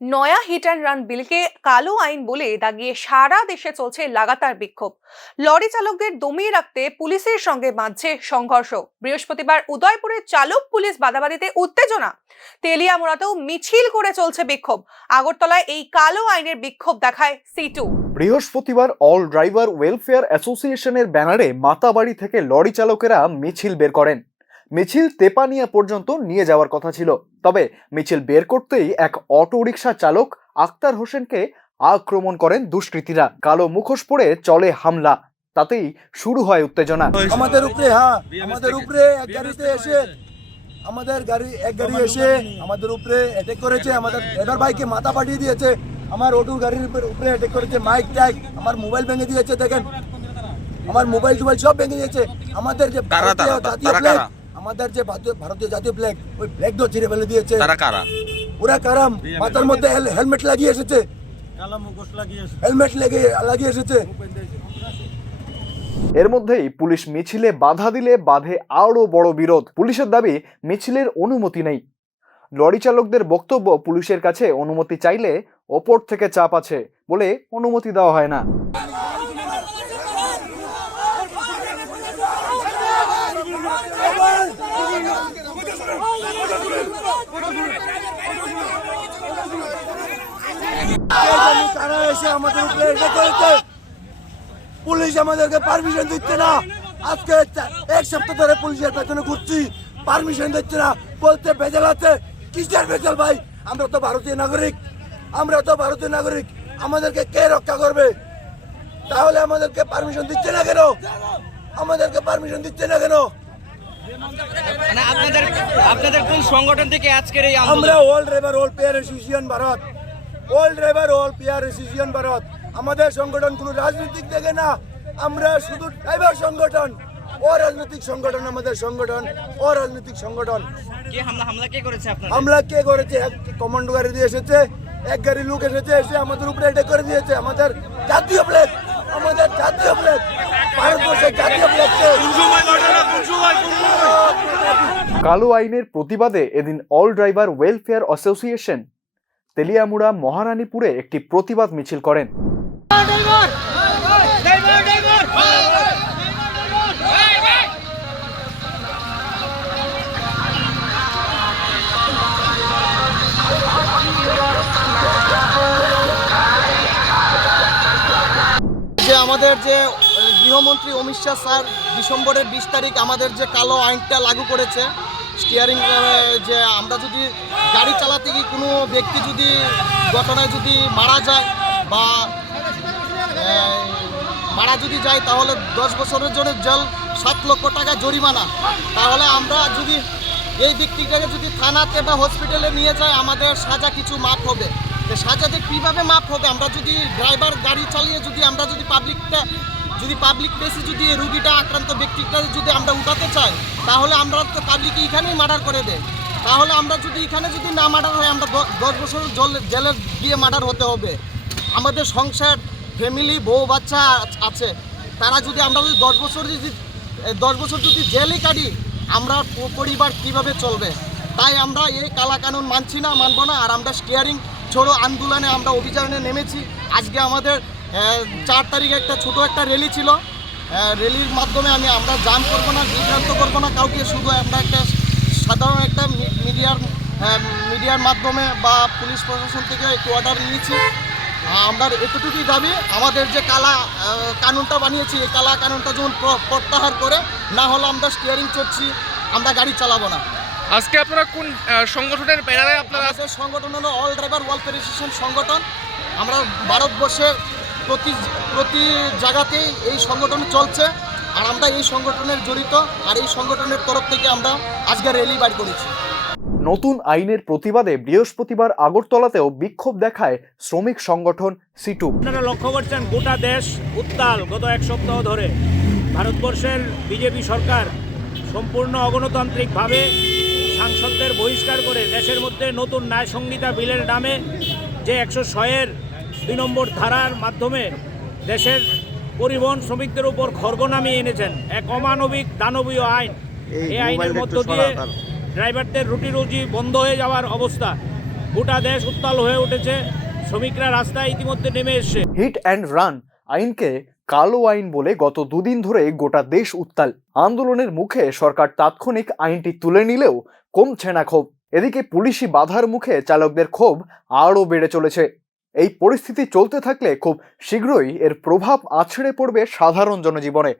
নয়া hit and run বিলকে কালো আইন বলে দাগিয়ে সারা দেশে চলছে লাগাতার বিক্ষোভ। লরি চালকদের দমিয়ে রাখতে পুলিশের সঙ্গে বাঁধছে সংঘর্ষ। বৃহস্পতিবার উদয়পুরে চালক পুলিশ বাদাবাদিতে উত্তেজনা। তেলিয়ামুড়াতেও মিছিল করে চলছে বিক্ষোভ। আগরতলায় এই কালো আইনের বিক্ষোভ দেখায় সিটু। বৃহস্পতিবার অল ড্রাইভার ওয়েলফেয়ার অ্যাসোসিয়েশনের ব্যানারে মাতাবাড়ি থেকে লরি চালকেরা মিছিল বের করেন। মিছিল তেপানিয়া পর্যন্ত নিয়ে যাওয়ার কথা ছিল, তবে মিছিল বের করতেই এক অটো রিকশা চালক আক্তার হোসেনকে আক্রমণ করেন দুষ্কৃতীরা। কালো মুখোশ পরে চলে হামলা, তাতেই শুরু হয় উত্তেজনা। আমাদের উপরে এক গাড়ি এসে আমাদের উপরে অ্যাটাক করেছে। আমাদের ড্রাইভার ভাইকে মাথা পাঠিয়ে দিয়েছে। আমার অটোর গাড়ির উপরে অ্যাটাক করেছে। মাইক ট্যাগ, আমার মোবাইল ভেঙে দিয়েছে। দেখেন আমার মোবাইল টোবাইল সব ভেঙে দিয়েছে। আমাদের যে জাতীয় ফ্ল্যাগ, আমাদের যে ভারতীয় জাতীয় ফ্ল্যাগ, ওই ফ্ল্যাগটা ছিঁড়ে ফেলে দিয়েছে। ওরা কারাম মাথার মধ্যে হেলমেট লাগিয়ে এসেছে, লাগিয়ে এসেছে। এর মধ্যেই পুলিশ মিছিলে বাধা দিলে বাধে আরো বড় বিরোধ। পুলিশের দাবি মিছিলের অনুমতি নেই। লরি চালকদের বক্তব্য, পুলিশের কাছে অনুমতি চাইলে ওপর থেকে চাপ আছে বলে অনুমতি দেওয়া হয় না। তারা এসে আমাদের উপরে এটা করেছে। পুলিশ আমাদেরকে পারমিশন দিচ্ছে না। আজকে এক সপ্তাহ ধরে পুলিশের পেছনে ঘুরছি, পারমিশন দিচ্ছে না। বলতে ভেজাল আছে। কিসের ভেজাল ভাই? আমরা তো ভারতীয় নাগরিক, আমাদেরকে কে রক্ষা করবে? তাহলে আমাদেরকে পারমিশন দিচ্ছে না কেন? আপনাদের কোন সংগঠন থেকে আজকের এই আন্দোলন? আমরা all driver welfare association Bharat. আমাদের সংগঠন কোনো রাজনৈতিক দেখে না। আমরা শুধু ড্রাইভার সংগঠন, অরাজনৈতিক সংগঠন। আমাদের সংগঠন অরাজনৈতিক সংগঠন। হামলা কে করেছে? এক কমান্ডো গাড়ি দিয়ে এসেছে, এক গাড়ি লোক এসে আমাদের উপরে অ্যাটাক করে দিয়েছে। আমাদের জাতীয় ফ্ল্যাগ, ভারতবর্ষের জাতীয় ফ্ল্যাগ। কালো আইনের প্রতিবাদে এদিন all driver welfare association Teliamura মহারানীপুরে একটি প্রতিবাদ মিছিল করেন। আমাদের যে গৃহমন্ত্রী অমিত শাহ স্যার ডিসেম্বরের 20 তারিখ আমাদের যে কালো আইনটা লাগু করেছে, স্টিয়ারিং, যে আমরা যদি গাড়ি চালাতে গিয়ে কোনো ব্যক্তি যদি ঘটনায় যদি মারা যায় বা যদি যায় তাহলে 10 বছরের জন্য জেল, 7 লক্ষ টাকা জরিমানা। তাহলে আমরা যদি এই ব্যক্তিটাকে যদি থানাতে বা হসপিটালে নিয়ে যায়, আমাদের সাজা কিছু মাফ হবে। সাজাতে কীভাবে মাফ হবে? আমরা যদি ড্রাইভার গাড়ি চালিয়ে আমরা যদি পাবলিক প্লেসে যদি রুগীটা, আক্রান্ত ব্যক্তিটা যদি আমরা উঠাতে চাই, তাহলে আমরা তো পাবলিক এখানেই মার্ডার করে দেয়। তাহলে আমরা যদি এখানে যদি না মার্ডার হয়, আমরা 10 বছর জেলে গিয়ে মার্ডার হতে হবে। আমাদের সংসার, ফ্যামিলি, বউ বাচ্চা আছে। তারা যদি আমরা যদি 10 বছর যদি জেলে কাটি, আমরা পরিবার কিভাবে চলবে? তাই আমরা এই কালা কানুন মানবো না। আর আমরা স্টিয়ারিং ছোড়ো আন্দোলনে আমরা অভিযানে নেমেছি। আজকে আমাদের 4 তারিখে একটা ছোট একটা র্যালি ছিল। র্যালির মাধ্যমে আমরা জাম করবো না, বিভ্রান্ত করবো না কাউকে। শুধু আমরা একটা সাধারণ একটা মিডিয়ার মাধ্যমে বা পুলিশ প্রশাসন থেকে একটু অর্ডার নিয়েছি। আমরা এতটুকুই দাবি, আমাদের যে কালা কানুনটা বানিয়েছি, এই কালা কানুনটা যেমন প্রত্যাহার করে, না হলে আমরা স্টিয়ারিং চড়ছি, আমরা গাড়ি চালাবো না। আজকে আপনারা কোন সংগঠনের ব্যানারে? আপনারা সংগঠন হলো অল ড্রাইভার ওয়েলফেয়ার অ্যাসোসিয়েশন সংগঠন। আমরা ভারতবর্ষের প্রতি জায়গাতেই এই সংগঠন চলছে, আর আমরা এই সংগঠনের জড়িত। আর এই সংগঠনের তরফ থেকে আমরা আজকে র্যালি বার করেছি। নতুন আইনের প্রতিবাদে বৃহস্পতিবার আগরতলাতেও বিক্ষোভ দেখায় শ্রমিক সংগঠন সিটু। আপনারা লক্ষ্য করছেন, গোটা দেশ উত্তাল। গত 1 সপ্তাহ ধরে ভারতবর্ষের বিজেপি সরকার সম্পূর্ণ অগণতান্ত্রিকভাবে সাংসদদের বহিষ্কার করে দেশের মধ্যে নতুন ন্যায় সংহিতা বিলের নামে যে 106-এর 2 নম্বর ধারার মাধ্যমে দেশের পরিবহন শ্রমিকদের উপর খড়গ নামিয়ে এনেছেন। এক অমানবিক দানবীয় আইন। এই আইনের মধ্য দিয়ে ড্রাইভারদের রুটি রুজি বন্ধ হয়ে যাওয়ার অবস্থা। গোটা দেশ উত্তাল হয়ে উঠেছে। শ্রমিকরা রাস্তায় ইতিমধ্যে নেমে এসছে। হিট অ্যান্ড রান আইনকে কালো আইন বলে গত দুদিন ধরে গোটা দেশ উত্তাল। আন্দোলনের মুখে সরকার তাৎক্ষণিক আইনটি তুলে নিলেও কমছে না ক্ষোভ। এদিকে পুলিশি বাধার মুখে চালকদের ক্ষোভ আরও বেড়ে চলেছে। এই পরিস্থিতি চলতে থাকলে খুব শীঘ্রই এর প্রভাব আছড়ে পড়বে সাধারণ জনজীবনে।